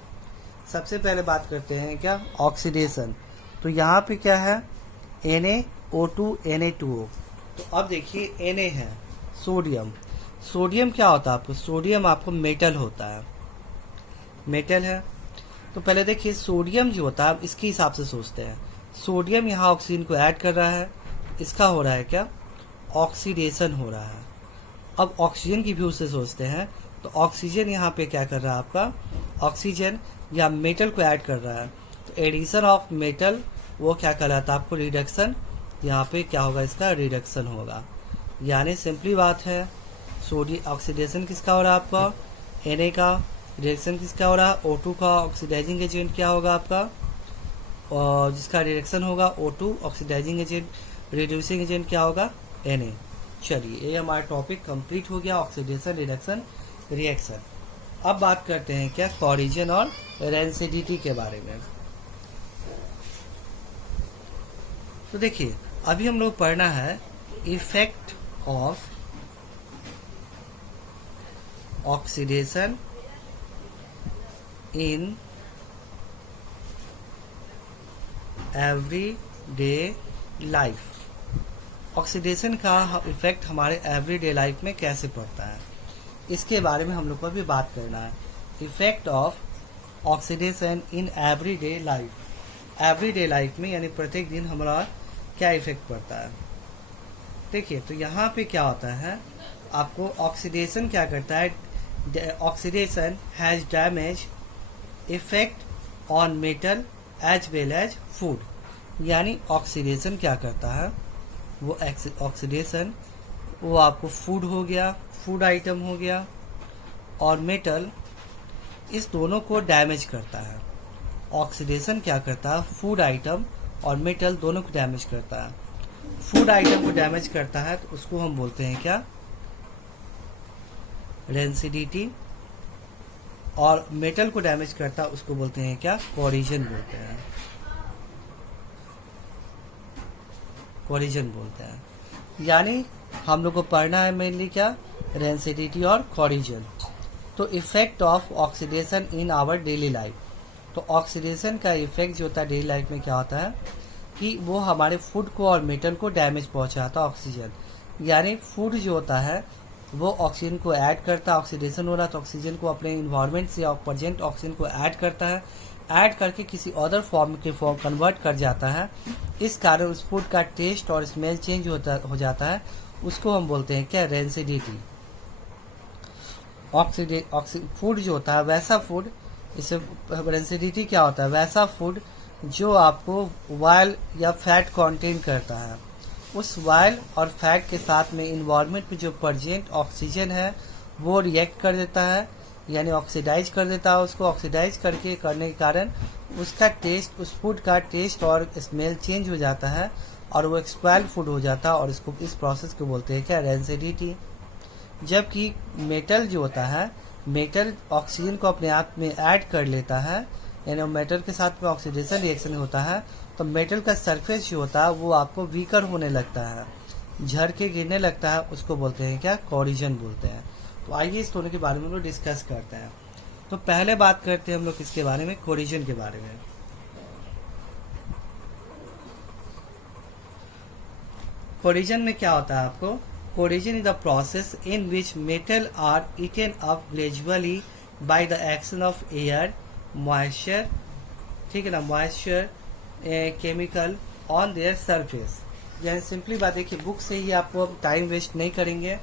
सबसे पहले बात करते हैं क्या ऑक्सीडेशन। तो यहाँ पे क्या है Na(O2) Na2O। तो अब देखिए Na है सोडियम क्या होता है आपको, सोडियम आपको मेटल होता है, मेटल है। तो पहले देखिए सोडियम जो होता है इसके हिसाब से सोचते हैं। सोडियम यहाँ ऑक्सीजन को ऐड कर रहा है, इसका हो रहा है क्या ऑक्सीडेशन हो रहा है। अब ऑक्सीजन की व्यू से सोचते हैं तो ऑक्सीजन यहाँ पे क्या कर रहा है आपका, ऑक्सीजन या मेटल को ऐड कर रहा है। तो एडिशन ऑफ मेटल वो क्या कहलाता है आपको रिडक्शन, यहाँ पे क्या होगा इसका रिडक्शन होगा। यानी सिंपली बात है सोडियम ऑक्सीडेशन किसका हो रहा है आपका Na का, रिडक्शन किसका हो रहा है O2 का। ऑक्सीडाइजिंग एजेंट क्या होगा आपका, और जिसका रिडक्शन होगा O2 oxidising agent, reducing agent क्या होगा Na। चलिए ये हमारा टॉपिक कंप्लीट हो गया, ऑक्सीडेशन रिडक्शन रिएक्शन। अब बात करते हैं क्या कोरिजन और रेंसिडिटी के बारे में। तो देखिए अभी हम लोग पढ़ना है effect of oxidation in everyday life. Oxidation का इफेक्ट हमारे एवरीडे लाइफ में कैसे पड़ता है, इसके बारे में हम लोग को अभी बात करना है। Effect of oxidation in everyday life. Everyday life में यानी प्रत्येक दिन हमारा क्या इफेक्ट पड़ता है। देखिए तो यहाँ पे क्या होता है आपको ऑक्सीडेशन क्या करता है, oxidation has damage effect on metal as well as food. यानी ऑक्सीडेशन क्या करता है, वो ऑक्सीडेशन वो आपको फूड हो गया, फूड आइटम हो गया और मेटल, इस दोनों को डैमेज करता है। ऑक्सीडेशन क्या करता है फूड आइटम और मेटल दोनों को डैमेज करता है। फूड आइटम को डैमेज करता है तो उसको हम बोलते हैं क्या रेंसिडिटी, और मेटल को डैमेज करता है उसको बोलते हैं क्या कोरिजन बोलते हैं, कोरिजन बोलते हैं। यानी हम लोग को पढ़ना है मेनली क्या रेंसिडिटी और कोरिजन। तो effect of oxidation in our daily life. तो ऑक्सीडेशन का इफेक्ट जो होता है डेली लाइफ में क्या होता है कि वो हमारे फूड को और मेटल को डैमेज पहुंचाता है ऑक्सीजन। यानी फूड जो होता है वो ऑक्सीजन को ऐड करता है, ऑक्सीडेशन हो रहा है तो ऑक्सीजन को अपने इन्वायरमेंट से प्रेजेंट ऑक्सीजन को ऐड करता है, ऐड करके किसी अदर फॉर्म के फॉर्म कन्वर्ट कर जाता है। इस कारण उस फूड का टेस्ट और स्मेल चेंज हो जाता है, उसको हम बोलते हैं क्या रेंसिडिटी। फूड जो होता है वैसा फूड, इसे रेंसिडिटी क्या होता है वैसा फूड जो आपको वायल या फैट कंटेन करता है। उस वायल और फैट के साथ में इन्वायरमेंट में जो प्रेजेंट ऑक्सीजन है वो रिएक्ट कर देता है, यानी ऑक्सीडाइज कर देता है उसको। ऑक्सीडाइज करने के कारण उसका टेस्ट, उस फूड का टेस्ट और स्मेल चेंज हो जाता है और वो एक्सपायर्ड फूड हो जाता है, और इसको इस प्रोसेस को बोलते हैं क्या रेंसिडिटी। जबकि मेटल जो होता है, मेटल ऑक्सीजन को अपने आप में ऐड कर लेता है, यानी मेटल के साथ में ऑक्सीडेशन रिएक्शन होता है तो मेटल का सरफेस जो होता है वो आपको वीकर होने लगता है, झड़ के गिरने लगता है, उसको बोलते हैं क्या कोरिजन बोलते हैं। तो आइए इस दोनों के बारे में हम लोग डिस्कस करते हैं। तो पहले बात करते हैं हम लोग किसके बारे में, कोरिजन के बारे में। कोरिजन में क्या होता है आपको, corrosion is the process in which metal are eaten up gradually by the action of air, moisture, ठीक है ना, moisture chemical on their surface. यानी सिंपली बात देखिए बुक से ही आपको टाइम वेस्ट नहीं करेंगे,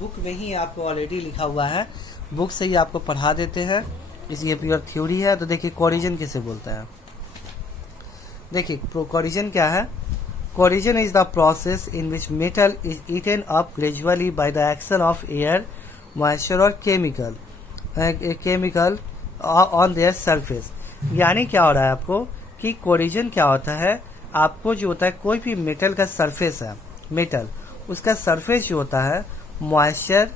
बुक में ही आपको ऑलरेडी लिखा हुआ है, बुक से ही आपको पढ़ा देते हैं, इसलिए प्योर थ्योरी है। तो देखिए कोरिजन किसे बोलते हैं, देखिए कोरिजन क्या है, corrosion is the process in which metal is eaten up gradually by the action of air, moisture और केमिकल ऑन देयर सरफेस। यानी क्या हो रहा है आपको कि कोरिजन क्या होता है, आपको जो होता है कोई भी मेटल का सरफेस है, मेटल उसका सरफेस जो होता है मॉइस्चर,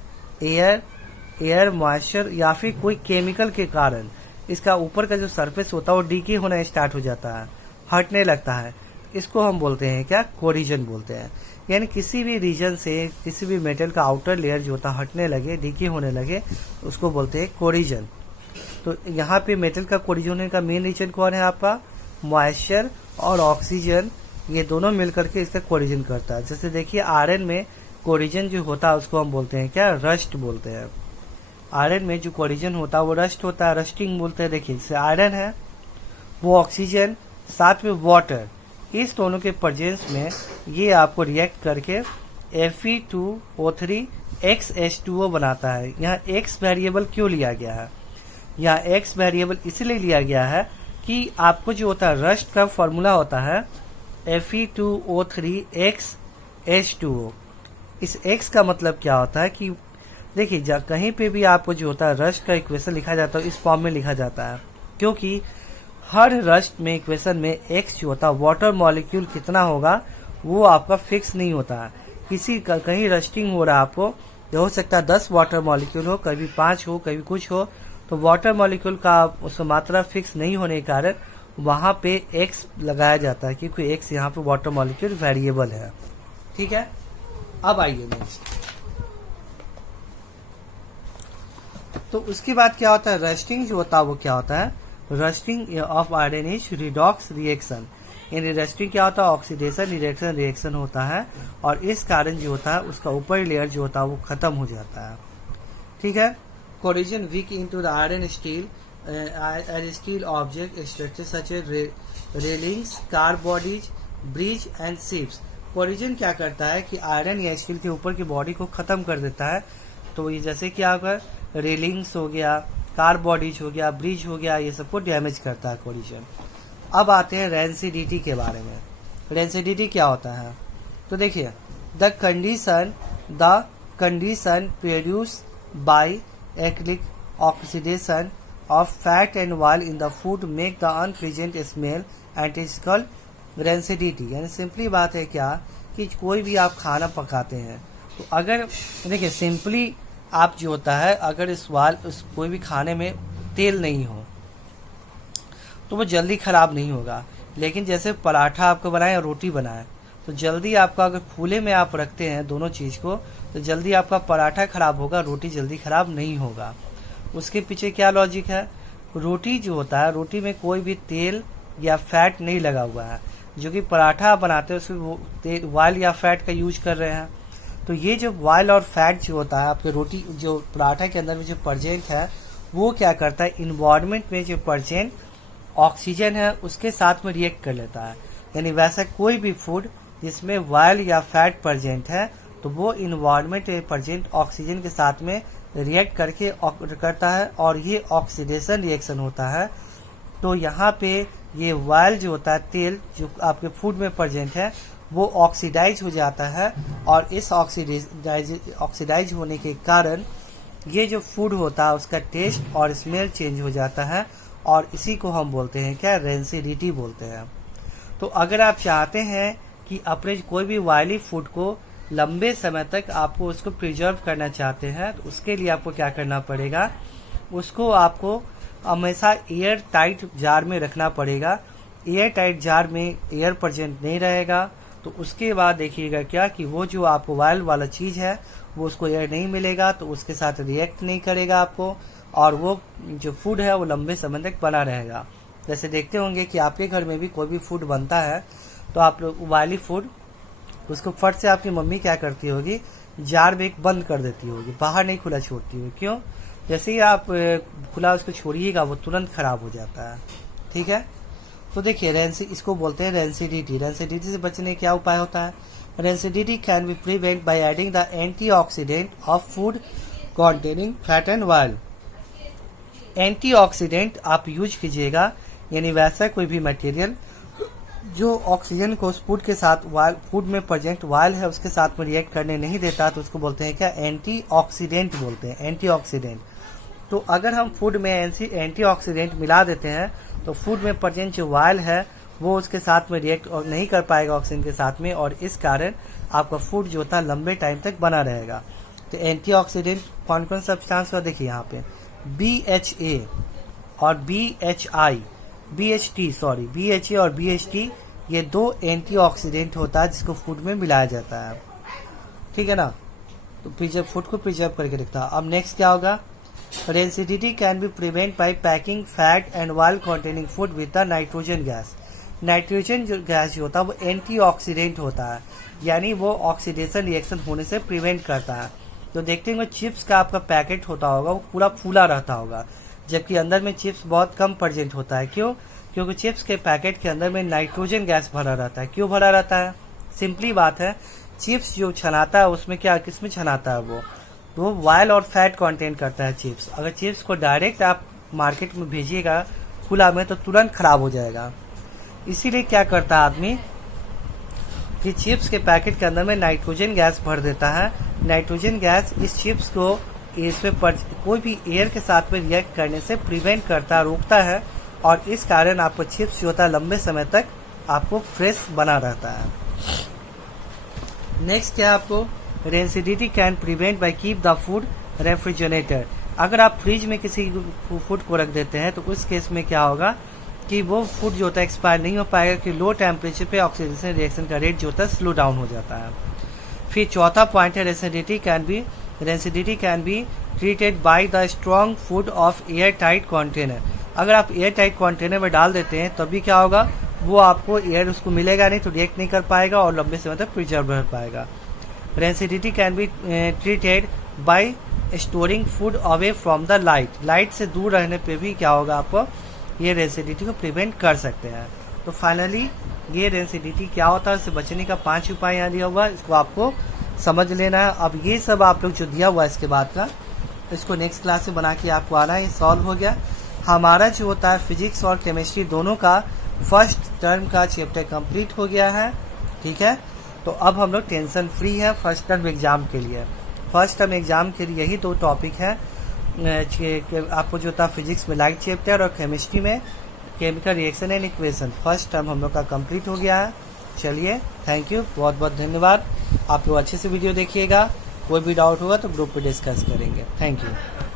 एयर मॉइस्चर या फिर कोई केमिकल के कारण इसका ऊपर का जो सरफेस होता है वो डीके होना स्टार्ट हो जाता है, हटने लगता है। इसको हम बोलते हैं क्या, कोरिजन बोलते हैं। यानी किसी भी रीजन से किसी भी मेटल का आउटर लेयर जो होता है हटने लगे, डीके होने लगे, उसको बोलते हैं कोरिजन। तो यहाँ पे मेटल का कोरिजन होने का मेन रीजन कौन है, आपका मॉइस्चर और ऑक्सीजन, ये दोनों मिलकर के इसका कोरिजन करता है। जैसे देखिए आयरन में कोरिजन जो होता है उसको हम बोलते हैं क्या, रस्ट बोलते हैं। आयरन में जो कोरिजन होता है वो रस्ट होता है, रस्टिंग बोलते हैं। देखिए जैसे आयरन है वो ऑक्सीजन साथ में वाटर, इस दोनों के प्रेजेंस में ये आपको रिएक्ट करके Fe2O3 XH2O बनाता है। यहाँ X वेरिएबल क्यों लिया गया है, यहाँ X वेरिएबल इसलिए लिया गया है कि आपको जो होता है रस्ट का फॉर्मूला होता है Fe2O3 XH2O। इस X का मतलब क्या होता है कि देखिए कहीं पे भी आपको जो होता है रस्ट का इक्वेशन लिखा जाता है इस फॉर्म में लिखा जाता है, क्योंकि हर रस्ट में इक्वेशन में X जो होता है वाटर मॉलिक्यूल कितना होगा वो आपका फिक्स नहीं होता है। कहीं रस्टिंग हो रहा है आपको, हो सकता है 10 वाटर मॉलिक्यूल हो, कभी 5 हो, कभी कुछ हो, तो वाटर मॉलिक्यूल का उसका मात्रा फिक्स नहीं होने के कारण वहां पे X लगाया जाता है, क्योंकि X यहाँ पे वाटर मॉलिक्यूल वेरिएबल है। ठीक है, अब आइए नेक्स्ट। तो उसके बाद क्या होता है, रस्टिंग जो होता है वो क्या होता है, rusting of iron is redox reaction. यानी रस्टिंग क्या होता है, ऑक्सीडेशन रिएक्शन होता है, और इस कारण जो होता है उसका ऊपर लेयर जो होता है वो खत्म हो जाता है। ठीक है, corrosion weak into the iron steel as steel object structure such as railings, car bodies, bridge and ships. Corrosion क्या करता है कि आयरन या स्टील के ऊपर की बॉडी को खत्म कर देता है। तो ये जैसे क्या होगा, रेलिंग्स हो गया, कार बॉडीज हो गया, ब्रिज हो गया, ये सबको डैमेज करता है कोरिजन। अब आते हैं रेंसिडिटी के बारे में। रेंसिडिटी क्या होता है, तो देखिए the condition produce by acyclic oxidation of fat and oil in the food make the unpleasant smell and is called rancidity. यानी सिंपली बात है क्या कि कोई भी आप खाना पकाते हैं तो अगर देखिए सिंपली आप जो होता है अगर इस कोई भी खाने में तेल नहीं हो तो वो जल्दी खराब नहीं होगा। लेकिन जैसे पराठा आपको बनाए या रोटी बनाए तो जल्दी आपका अगर फूले में आप रखते हैं दोनों चीज को तो जल्दी आपका पराठा खराब होगा, रोटी जल्दी खराब नहीं होगा। उसके पीछे क्या लॉजिक है, रोटी जो होता है रोटी में कोई भी तेल या फैट नहीं लगा हुआ है। जो कि पराठा आप बनाते हैं उसमें ऑयल या फैट का यूज कर रहे हैं। तो ये जो ऑयल और फैट जो होता है आपके रोटी जो पराठा के अंदर में जो प्रेजेंट है वो क्या करता है, इन्वायरमेंट में जो प्रेजेंट ऑक्सीजन है उसके साथ में रिएक्ट कर लेता है। यानी वैसा कोई भी फूड जिसमें ऑयल या फैट प्रेजेंट है तो वो इन्वायरमेंट में प्रेजेंट ऑक्सीजन के साथ में रिएक्ट करके करता है और ये ऑक्सीडेशन रिएक्शन होता है। तो यहाँ पे ये ऑयल जो होता है तेल जो आपके फूड में प्रेजेंट है वो ऑक्सीडाइज हो जाता है और इस ऑक्सीडाइज होने के कारण ये जो फूड होता है उसका टेस्ट और स्मेल चेंज हो जाता है और इसी को हम बोलते हैं क्या, रेंसिडिटी बोलते हैं। तो अगर आप चाहते हैं कि अपने कोई भी ऑयली फूड को लंबे समय तक आपको उसको प्रिजर्व करना चाहते हैं तो उसके लिए आपको क्या करना पड़ेगा, उसको आपको हमेशा एयर टाइट जार में रखना पड़ेगा। एयर टाइट जार में एयर प्रेजेंट नहीं रहेगा तो उसके बाद देखिएगा क्या कि वो जो आपको ऑयल वाला चीज है वो उसको एयर नहीं मिलेगा तो उसके साथ रिएक्ट नहीं करेगा आपको और वो जो फूड है वो लंबे समय तक बना रहेगा। जैसे देखते होंगे कि आपके घर में भी कोई भी फूड बनता है तो आप लोग ऑयली फूड उसको फट से आपकी मम्मी क्या करती होगी, जार में एक बंद कर देती होगी, बाहर नहीं खुला छोड़ती होगी। क्यों, जैसे ही आप खुला उसको छोड़िएगा वो तुरंत खराब हो जाता है। ठीक है, तो देखिए इसको बोलते हैं रेंसिडिटी। रेंसिडिटी से बचने क्या उपाय होता है, rancidity can be prevent by adding the antioxidant of food containing fat and oil. Antioxidant आप यूज कीजिएगा, यानी वैसा कोई भी मटेरियल जो ऑक्सीजन को उस फूड के साथ फूड में प्रेजेंट ऑयल है उसके साथ में रिएक्ट करने नहीं देता तो उसको बोलते हैं क्या, एंटीऑक्सीडेंट बोलते हैं, एंटीऑक्सीडेंट। तो अगर हम फूड में एंटीऑक्सीडेंट मिला देते हैं तो फूड में प्रेजेंट जो ऑयल है वो उसके साथ में रिएक्ट नहीं कर पाएगा ऑक्सीजन के साथ में, और इस कारण आपका फूड जो होता है लंबे टाइम तक बना रहेगा। तो एंटीऑक्सीडेंट कौन कौन सब्सटेंस है देखिए यहाँ पे, BHA और BHA और BHT, ये 2 एंटीऑक्सीडेंट होता है जिसको फूड में मिलाया जाता है, ठीक है ना। तो प्रिजर्व फूड को प्रिजर्व करके रखता है। अब नेक्स्ट क्या होगा, rancidity can be prevent by packing fat and oil containing food with the nitrogen gas. Nitrogen जो गैस जो होता है वो एंटीऑक्सीडेंट होता है, यानी वो ऑक्सीडेशन रिएक्शन होने से प्रिवेंट करता है। तो देखते हैं चिप्स का आपका पैकेट होता होगा वो पूरा फूला रहता होगा, जबकि अंदर में चिप्स बहुत कम प्रेजेंट होता है। क्यों? क्योंकि चिप्स के पैकेट के अंदर में नाइट्रोजन गैस भरा रहता है। क्यों भरा रहता है? सिंपली बात है, चिप्स जो छनाता है उसमें क्या किसमें छनाता है वो ऑयल और फैट कंटेन करता है चिप्स। अगर चिप्स को डायरेक्ट आप मार्केट में भेजिएगा खुला में तो तुरंत खराब हो जाएगा। इसीलिए क्या करता है आदमी कि चिप्स के पैकेट के अंदर में नाइट्रोजन गैस भर देता है। नाइट्रोजन गैस इस चिप्स को इसमें कोई भी एयर के साथ में रिएक्ट करने से प्रिवेंट करता है, रोकता है, और इस कारण आपको चिप्स जो होता है लंबे समय तक आपको फ्रेश बना रहता है। नेक्स्ट क्या है आपको, rancidity can prevent by keep the food refrigerator. अगर आप फ्रिज में किसी फूड को रख देते हैं तो उस केस में क्या होगा कि वो फूड जो होता है एक्सपायर नहीं हो पाएगा, कि लो टेम्परेचर पे ऑक्सीडेशन रिएक्शन का रेट जो होता है स्लो डाउन हो जाता है। फिर चौथा पॉइंट है, rancidity can be treated by the strong food of air tight container. अगर आप एयर टाइट कंटेनर में डाल देते हैं तभी क्या होगा, वो आपको एयर उसको मिलेगा नहीं तो रिएक्ट नहीं कर पाएगा और लंबे समय तक प्रिजर्व रह पाएगा। Rancidity can be treated by storing food away from the light से दूर रहने पे भी क्या होगा, आपको ये रेसिडिटी को प्रिवेंट कर सकते हैं। तो फाइनली ये रेसिडिटी क्या होता है, इससे बचने का 5 उपाय यहाँ दिया हुआ है, इसको आपको समझ लेना है। अब ये सब आप लोग जो दिया हुआ है इसके बाद का, इसको नेक्स्ट क्लास में बना के आपको आना है। ये सॉल्व हो गया हमारा जो होता है फिजिक्स और केमिस्ट्री दोनों का फर्स्ट टर्म का चैप्टर कंप्लीट हो गया है, ठीक है। तो अब हम लोग टेंशन फ्री है फर्स्ट टर्म एग्जाम के लिए। फर्स्ट टर्म एग्जाम के लिए यही 2 टॉपिक है आपको जो था फिजिक्स में लाइट चैप्टर और केमिस्ट्री में chemical reaction and equation. First term हम लोग का कंप्लीट हो गया है। चलिए, थैंक यू, बहुत बहुत धन्यवाद। आप लोग अच्छे से वीडियो देखिएगा, कोई भी डाउट होगा तो ग्रुप पे डिस्कस करेंगे। Thank you.